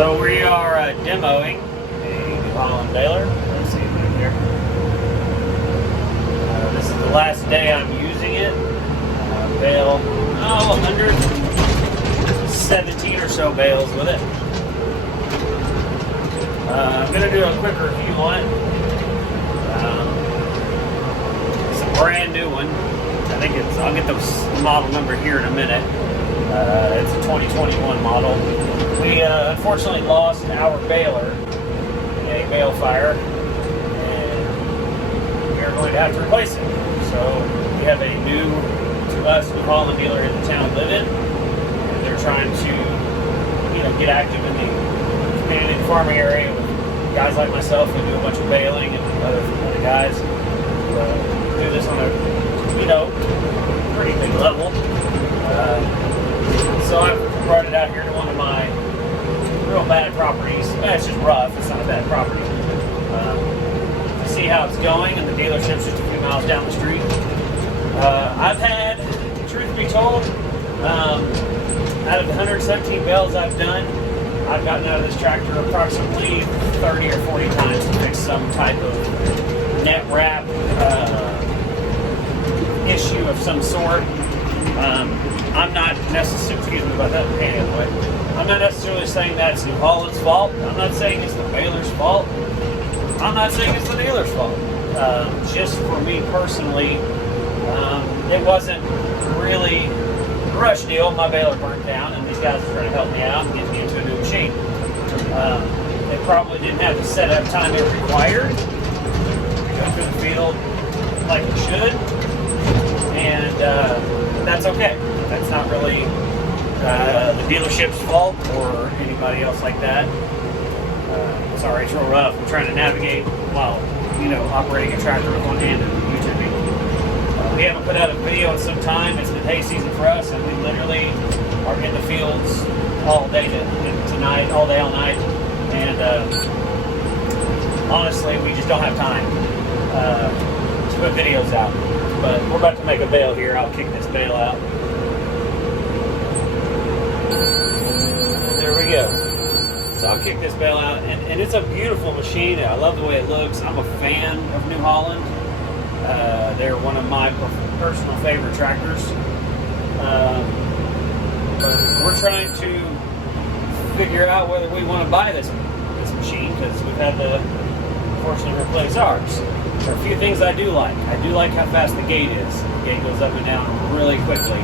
So we are demoing a Holland Baler. Let's see if we can hear. This is the last day I'm using it. Bale, 117 or so bales with it. I'm going to do a quick review on it. It's a brand new one. I think I'll get the model number here in a minute. It's a 2021 model. We unfortunately lost our baler in a bale fire, and we are going to have to replace it. So we have a new, to us, New Holland dealer in the town we live in, and they're trying to, get active in the community farming area with guys like myself who do a bunch of baling and other guys who do this on a, pretty big level. So I brought it out here to one of my real bad properties. It's just rough. It's not a bad property. To see how it's going, and the dealership's just a few miles down the street. I've had, truth be told, out of the 117 bales I've done, I've gotten out of this tractor approximately 30 or 40 times to fix some type of net wrap issue of some sort. I'm not necessarily, excuse me about that anyway. I'm not necessarily saying that's New Holland's fault. I'm not saying it's the baler's fault. I'm not saying it's the dealer's fault. Just for me personally, it wasn't really a rush deal. My baler burnt down, and these guys are trying to help me out and get me into a new machine. They probably didn't have the setup time it required to go through the field like it should, and that's okay. That's not really the dealership's fault or anybody else like that. Sorry, it's real rough. I'm trying to navigate while, operating a tractor with one hand and YouTubing. We haven't put out a video in some time. It's been hay season for us, and we literally are in the fields all day tonight, all day, all night. And honestly, we just don't have time to put videos out. But we're about to make a bale here. I'll kick this bale out. There we go. So I'll kick this bale out, and it's a beautiful machine. I love the way it looks. I'm a fan of New Holland. They're one of my personal favorite tractors. But we're trying to figure out whether we want to buy this machine, because we've had to unfortunately replace ours. There are a few things I do like. I do like how fast the gate is. The gate goes up and down really quickly.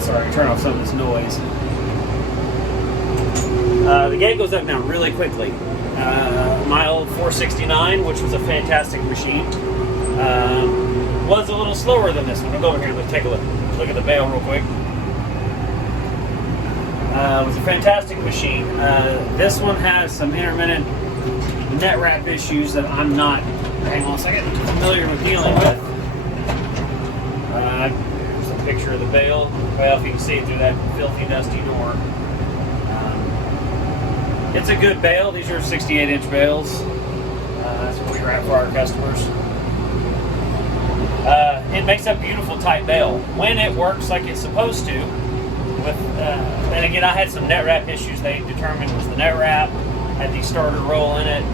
Sorry, turn off some of this noise. The gate goes up and down really quickly. My old 469, which was a fantastic machine, was a little slower than this one. I'll go over here and let's take a look. Look at the bale real quick. It was a fantastic machine. This one has some intermittent net wrap issues that I'm not, hang on a second, familiar with dealing with. Here's a picture of the bale. Well, if you can see it through that filthy, dusty door. It's a good bale. These are 68-inch bales. That's what we wrap for our customers. It makes a beautiful tight bale when it works like it's supposed to. And again, I had some net wrap issues. They determined was the net wrap, had the starter roll in it.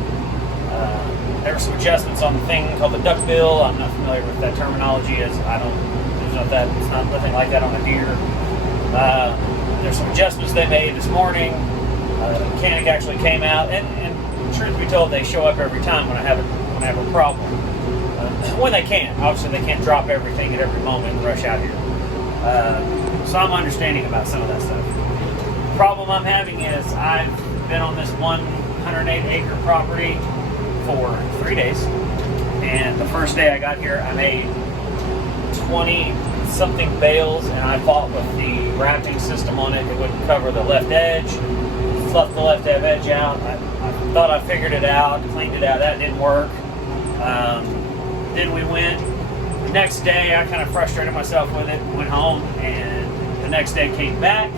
There were some adjustments on the thing called the duck bill. I'm not familiar with that terminology. It's not nothing like that on a deer. There's some adjustments they made this morning. The mechanic actually came out, and truth be told, they show up every time when I have a problem. When they can. Obviously, they can't drop everything at every moment and rush out here. So I'm understanding about some of that stuff. The problem I'm having is I've been on this 108-acre property for 3 days, and the first day I got here, I made 20-something bales, and I fought with the wrapping system on it. It wouldn't cover the left edge, fluffed the left edge out. I thought I figured it out, cleaned it out. That didn't work. Then we went. The next day, I kind of frustrated myself with it, went home, and the next day came back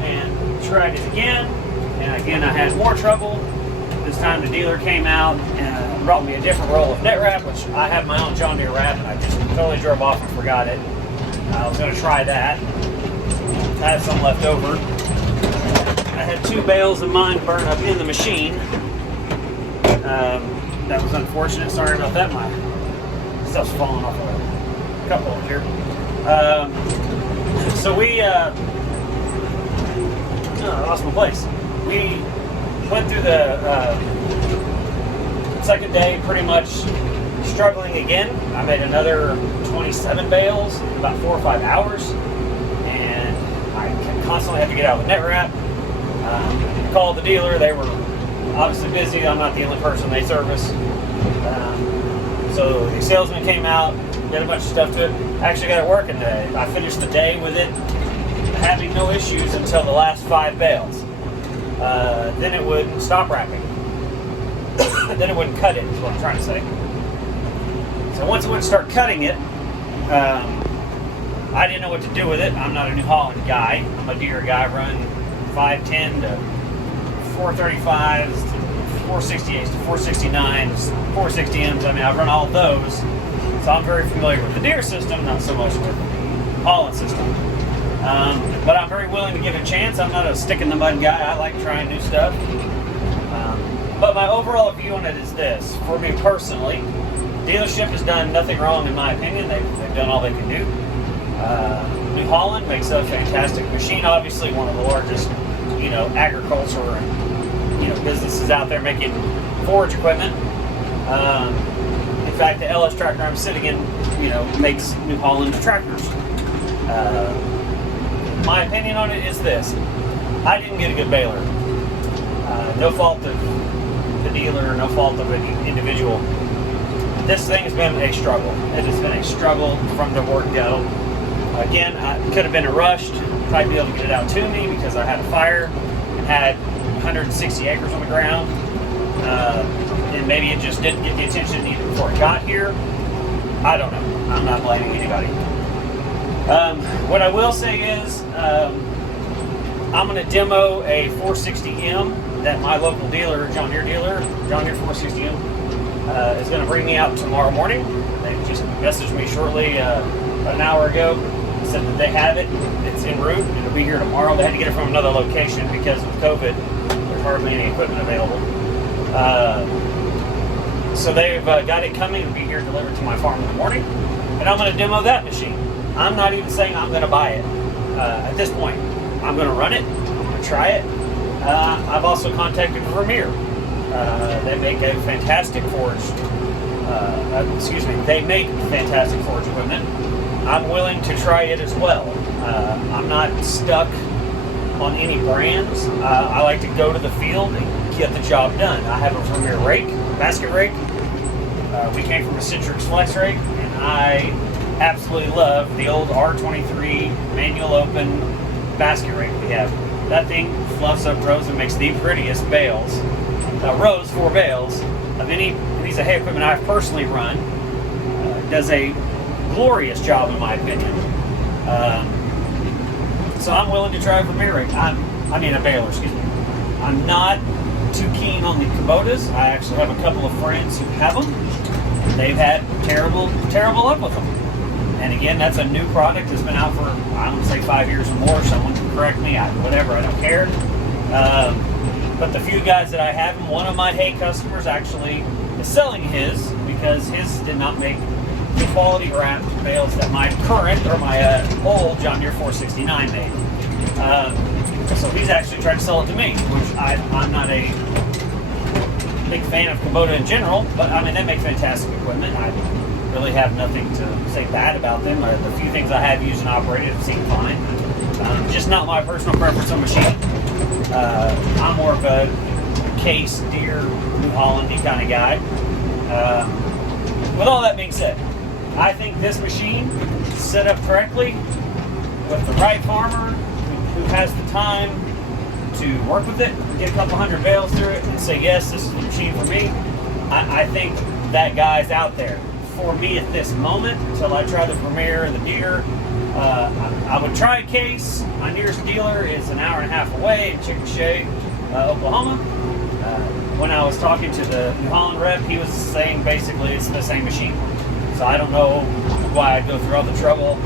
and tried it again. And again, I had more trouble. This time the dealer came out and brought me a different roll of net wrap, which I have my own John Deere wrap, and I just totally drove off and forgot it. I was going to try that. I have some left over. I had 2 bales of mine burn up in the machine. That was unfortunate. Sorry about that. My stuff's falling off a couple of here. So we I lost my place. We went through the second day pretty much struggling again. I made another 27 bales in about 4 or 5 hours, and I constantly had to get out of the net wrap. I called the dealer. They were obviously busy. I'm not the only person they service. So the salesman came out, did a bunch of stuff to it. I actually got it working today. I finished the day with it having no issues until the last 5 bales. Then it would stop wrapping. Then it wouldn't cut it, is what I'm trying to say. So once it would start cutting it, I didn't know what to do with it. I'm not a New Holland guy. I'm a Deere guy. I run 510 to 435s, to 468s, to 469s, 460Ms. I mean, I've run all of those. So I'm very familiar with the Deere system, not so much with the Holland system. But I'm very willing to give it a chance. I'm not a stick in the mud guy. I like trying new stuff. But my overall view on it is this. For me personally, dealership has done nothing wrong in my opinion. They've done all they can do. New Holland makes a fantastic machine. Obviously, one of the largest, agriculture and businesses out there making forage equipment. In fact, the LS tractor I'm sitting in, makes New Holland tractors. My opinion on it is this: I didn't get a good baler. No fault of the dealer, no fault of an individual. This thing has been a struggle. It has been a struggle from the word go. Again, I could have been rushed. Probably be able to get it out to me because I had a fire and had 160 acres on the ground. And maybe it just didn't get the attention it needed before it got here. I don't know. I'm not blaming anybody. What I will say is I'm going to demo a 460M that my local dealer, John Deere 460M, is going to bring me out tomorrow morning. They just messaged me shortly about an hour ago. Said that they have it. It's en route. It'll be here tomorrow. They had to get it from another location because of COVID. There's hardly any equipment available. So they've got it coming. It'll be here delivered to my farm in the morning. And I'm going to demo that machine. I'm not even saying I'm going to buy it at this point. I'm going to run it. I'm going to try it. I've also contacted Vermeer. They make a fantastic forge. They make fantastic forge equipment. I'm willing to try it as well. I'm not stuck on any brands. I like to go to the field and get the job done. I have a Vermeer rake, basket rake. We came from a Citrix Flex rake, and I absolutely love the old R23 manual open basket rake we have. That thing fluffs up rows and makes the prettiest bales, rows for bales of any piece of hay equipment I've personally run. Does a glorious job in my opinion. So I'm willing to try a Vermeer rake. A baler, excuse me. I'm not too keen on the Kubotas. I actually have a couple of friends who have them. They've had terrible luck with them. And again, that's a new product that's been out for, I don't say 5 years or more. Someone can correct me, whatever, I don't care. But the few guys that I have, and one of my hay customers actually is selling his because his did not make the quality wrapped bales that my current or my old John Deere 469 made. So he's actually trying to sell it to me, which I'm not a big fan of Kubota in general, but they make fantastic equipment. I really have nothing to say bad about them. The few things I have used and operated have seemed fine. Just not my personal preference on machine. I'm more of a Case, Deere, New Holland kind of guy. With all that being said, I think this machine, set up correctly, with the right farmer who has the time to work with it, get a couple hundred bales through it, and say, yes, this is the machine for me, I think that guy's out there. For me at this moment, until I try the Vermeer and the Deere, I would try a Case. My nearest dealer is an hour and a half away in Chickasha, Oklahoma. When I was talking to the New Holland rep, he was saying basically it's the same machine. So I don't know why I'd go through all the trouble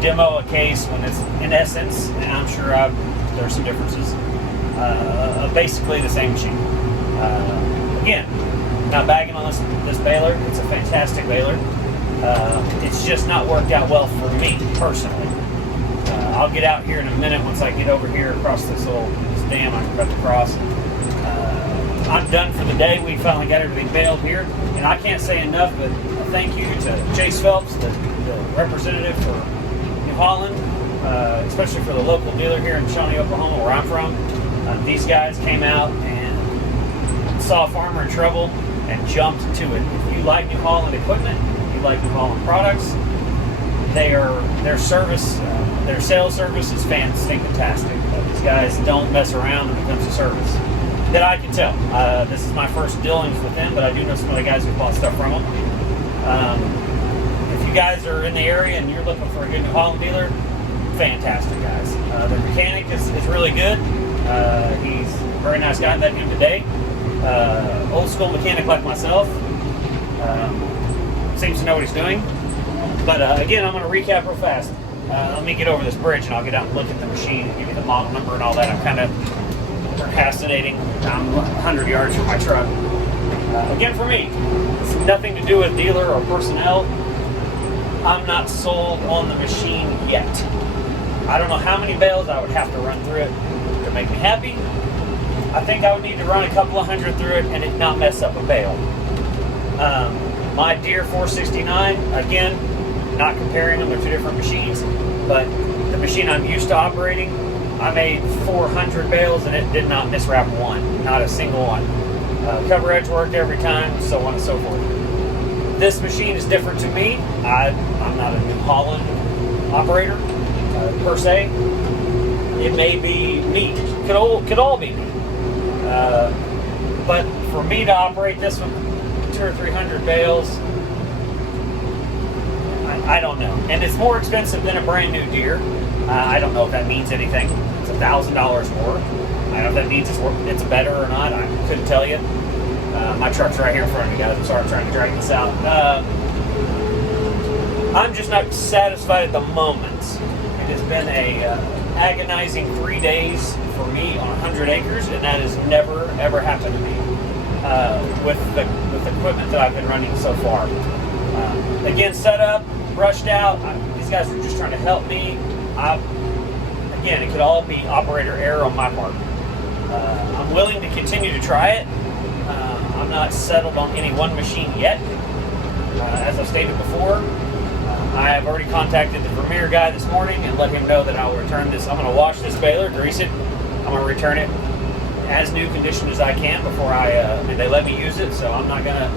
demo a case when it's in essence, and I'm sure there's some differences. Basically the same machine. Again, not bagging on this baler. It's a fantastic baler. It's just not worked out well for me personally. I'll get out here in a minute once I get over here across this dam I'm about to cross. I'm done for the day. We finally got everything baled here, and I can't say enough but a thank you to Chase Phelps, the representative for New Holland, especially for the local dealer here in Shawnee, Oklahoma, where I'm from. These guys came out and saw a farmer in trouble and jumped to it. If you like New Holland equipment, if you like New Holland products, their service, their sales service is fantastic. These guys don't mess around when it comes to service. That I can tell. This is my first dealings with them, but I do know some of the guys who bought stuff from them. If you guys are in the area and you're looking for a good New Holland dealer, fantastic guys. The mechanic is really good. He's a very nice guy. I met him today. Old school mechanic like myself. Seems to know what he's doing. But again, I'm going to recap real fast. Let me get over this bridge and I'll get out and look at the machine and give you the model number and all that. I'm kind of procrastinating. I'm 100 yards from my truck. Again, for me, it's nothing to do with dealer or personnel. I'm not sold on the machine yet. I don't know how many bales I would have to run through it to make me happy. I think I would need to run a couple of hundred through it and it not mess up a bale. My Deere 469, again, not comparing them, they're two different machines, but the machine I'm used to operating, I made 400 bales and it did not miswrap one, not a single one. Cover edge worked every time, so on and so forth. This machine is different to me. I'm not a New Holland operator per se. It may be me, could all be me. But for me to operate this one, 200 or 300 bales, I don't know. And it's more expensive than a brand new Deere. I don't know if that means anything. It's $1,000 more. I don't know if that means it's better or not. I couldn't tell you. My truck's right here in front of you guys. I'm sorry, I'm trying to drag this out. I'm just not satisfied at the moment. It has been a agonizing 3 days for me on 100 acres, and that has never, ever happened to me with the equipment that I've been running so far. Again, set up, rushed out. These guys were just trying to help me. Again, it could all be operator error on my part. I'm willing to continue to try it. I'm not settled on any one machine yet. As I've stated before, I have already contacted the Premier guy this morning and let him know that I will return this. I'm going to wash this baler, grease it. I'm going to return it as new condition as I can before and they let me use it, so I'm not going to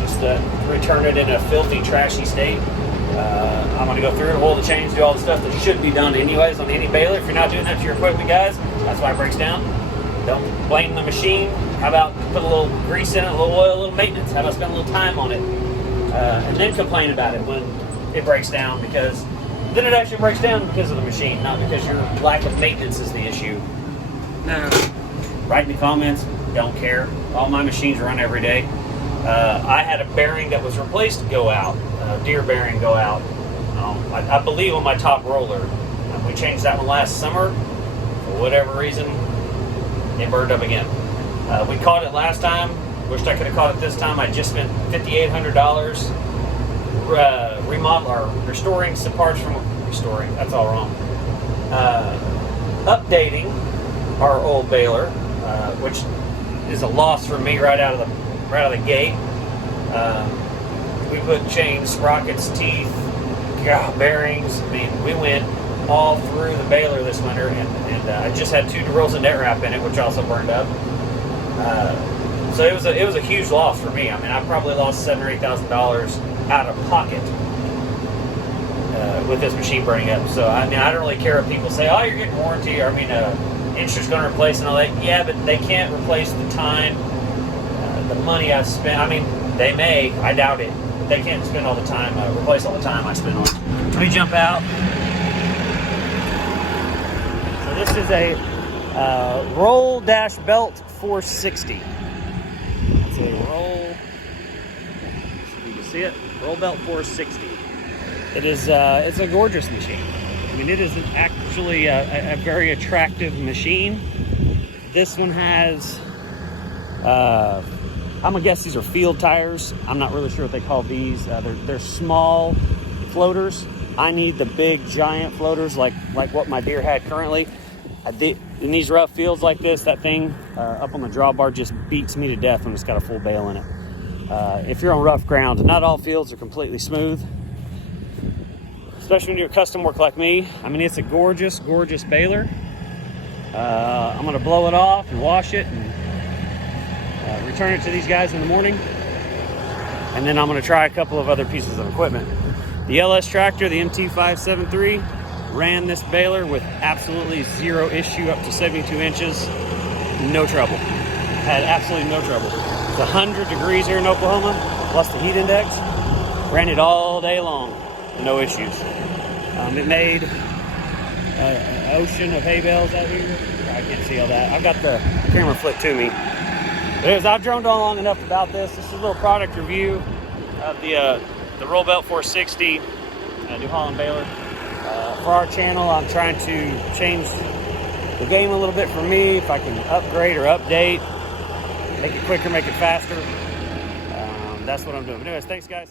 just return it in a filthy, trashy state. I'm going to go through it, oil the chains, do all the stuff that should be done anyways on any baler. If you're not doing that to your equipment, guys, that's why it breaks down. Don't blame the machine. How about put a little grease in it, a little oil, a little maintenance? How about spend a little time on it? And then complain about it when it breaks down, because then it actually breaks down because of the machine, not because your lack of maintenance is the issue. Write in the comments, don't care. All my machines run every day. I had a bearing that was replaced go out, a Deere bearing go out, I believe on my top roller. We changed that one last summer. For whatever reason, it burned up again. We caught it last time. Wished I could have caught it this time. I just spent $5,800 restoring some parts from restoring. That's all wrong. Updating our old baler, which is a loss for me right out of the gate. We put chains, sprockets, teeth, bearings. I mean, we went all through the baler this winter, and I just had 2 rolls of net wrap in it, which also burned up. So it was a huge loss for me. I mean, I probably lost $7,000 or $8,000 out of pocket with this machine burning up. So I mean, I don't really care if people say, "Oh, you're getting warranty," or I mean, insurance going to replace and all that. Yeah, but they can't replace the time, the money I've spent. I mean, they may. I doubt it. But they can't spend all the time, replace all the time I spend on it. Let me jump out. So this is a roll dash belt 460. It's a roll. You can see it. Roll belt 460. It is. It's a gorgeous machine. mean, it is actually a very attractive machine. This one has, I'm gonna guess these are field tires. I'm not really sure what they call these. They're small floaters. I need the big giant floaters like what my deer had currently. In these rough fields like this, that thing up on the drawbar just beats me to death when it's got a full bale in it. If you're on rough ground, not all fields are completely smooth, especially when you're custom work like me. I mean, it's a gorgeous, gorgeous baler. I'm gonna blow it off and wash it and return it to these guys in the morning. And then I'm gonna try a couple of other pieces of equipment. The LS tractor, the MT573, ran this baler with absolutely zero issue up to 72 inches. No trouble. Had absolutely no trouble. It's 100 degrees here in Oklahoma, plus the heat index. Ran it all day long, no issues. It made an ocean of hay bales out here. I can't see all that. I've got the camera flipped to me. But anyways, I've droned on long enough about this. This is a little product review of the Roll Belt 460 New Holland baler. For our channel, I'm trying to change the game a little bit for me. If I can upgrade or update, make it quicker, make it faster. That's what I'm doing. But anyways, thanks guys.